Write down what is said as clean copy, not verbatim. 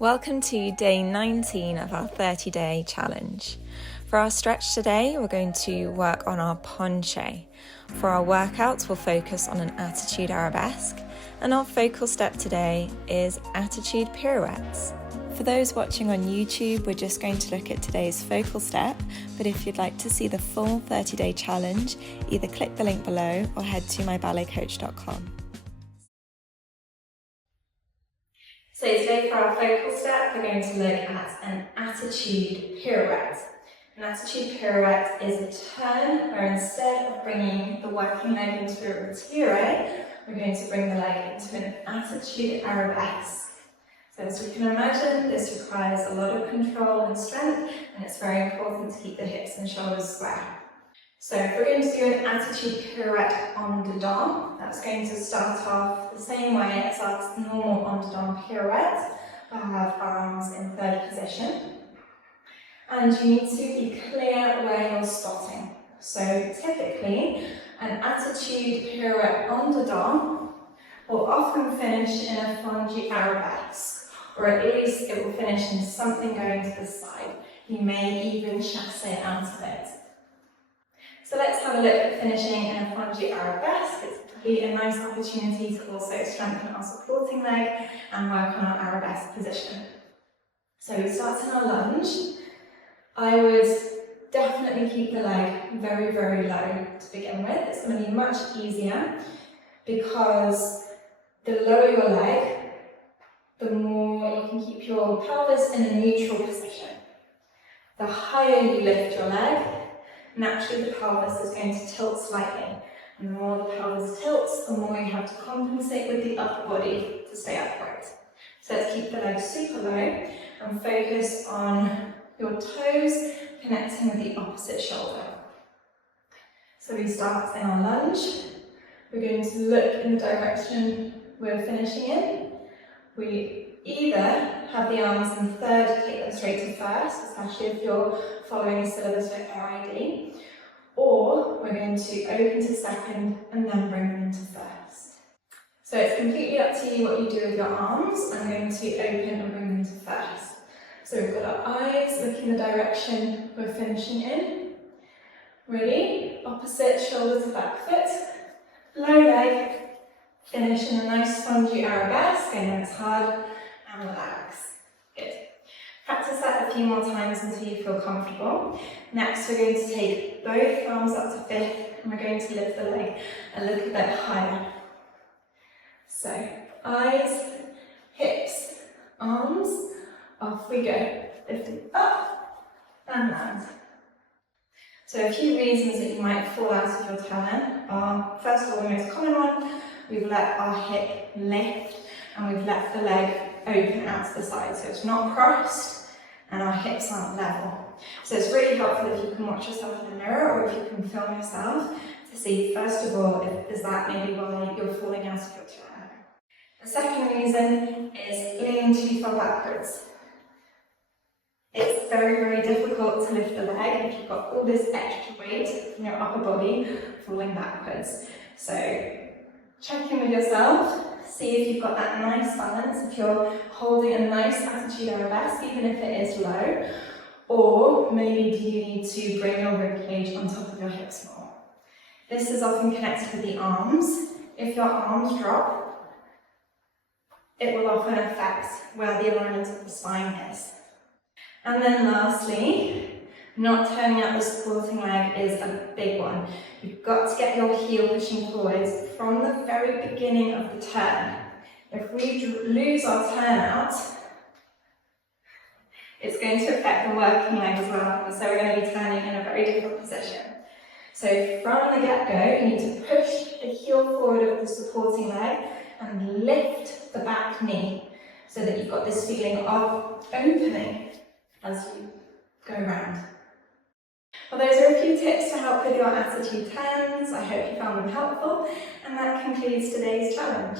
Welcome to day 19 of our 30-day challenge. For our stretch today, we're going to work on our penché. For our workouts, we'll focus on an attitude arabesque, and our focal step today is attitude pirouettes. For those watching on YouTube, we're just going to look at today's focal step, but if you'd like to see the full 30-day challenge, either click the link below or head to myballetcoach.com. So today for our focal step, we're going to look at an attitude pirouette. An attitude pirouette is a turn where instead of bringing the working leg into a retire, we're going to bring the leg into an attitude arabesque. So as we can imagine, this requires a lot of control and strength, and it's very important to keep the hips and shoulders square. So if we're going to do an attitude pirouette en dedans, that's going to start off the same way as our normal en dedans pirouette. We'll have our arms in third position. And you need to be clear where you're spotting. So typically, an attitude pirouette en dedans will often finish in a fondu arabesque, or at least it will finish in something going to the side. You may even chasse out of it. So let's have a look at finishing in a fondu arabesque. It's really a nice opportunity to also strengthen our supporting leg and work on our arabesque position. So we start in our lunge. I would definitely keep the leg very, very low to begin with. It's going to be much easier because the lower your leg, the more you can keep your pelvis in a neutral position. The higher you lift your leg, naturally the pelvis is going to tilt slightly. And the more the pelvis tilts, the more you have to compensate with the upper body to stay upright. So let's keep the leg super low and focus on your toes connecting with the opposite shoulder. So we start in our lunge. We're going to look in the direction we're finishing in. We either have the arms in third, take them straight to first, especially if you're following a syllabus for RID, or we're going to open to second and then bring them to first. So it's completely up to you what you do with your arms. I'm going to open and bring them to first. So we've got our eyes looking the direction we're finishing in. Ready? Opposite shoulder to back foot. Low leg. Finish in a nice fondu arabesque. I know it's hard. And relax. Good. Practice that a few more times until you feel comfortable. Next, we're going to take both arms up to fifth and we're going to lift the leg a little bit higher. So, eyes, hips, arms. Off we go, lifting up and land. So a few reasons that you might fall out of your turn are, first of all, the most common one, we've let our hip lift and we've left the leg open out to the side. So it's not crossed and our hips aren't level. So it's really helpful if you can watch yourself in the mirror or if you can film yourself to see, first of all, is that maybe why you're falling out of your turn. The second reason is leaning too far backwards. It's very, very difficult to lift the leg if you've got all this extra weight from your upper body falling backwards. So check in with yourself, see if you've got that nice balance, if you're holding a nice attitude arabesque, even if it is low, or maybe do you need to bring your rib cage on top of your hips more. This is often connected with the arms. If your arms drop, it will often affect where the alignment of the spine is. And then lastly, not turning out the supporting leg is a big one. You've got to get your heel pushing forwards from the very beginning of the turn. If we lose our turn out, it's going to affect the working leg as well, and so we're going to be turning in a very different position. So from the get-go, you need to push the heel forward of the supporting leg and lift the back knee so that you've got this feeling of opening as you go around. Well, those are a few tips to help with your attitude turns. I hope you found them helpful, and that concludes today's challenge.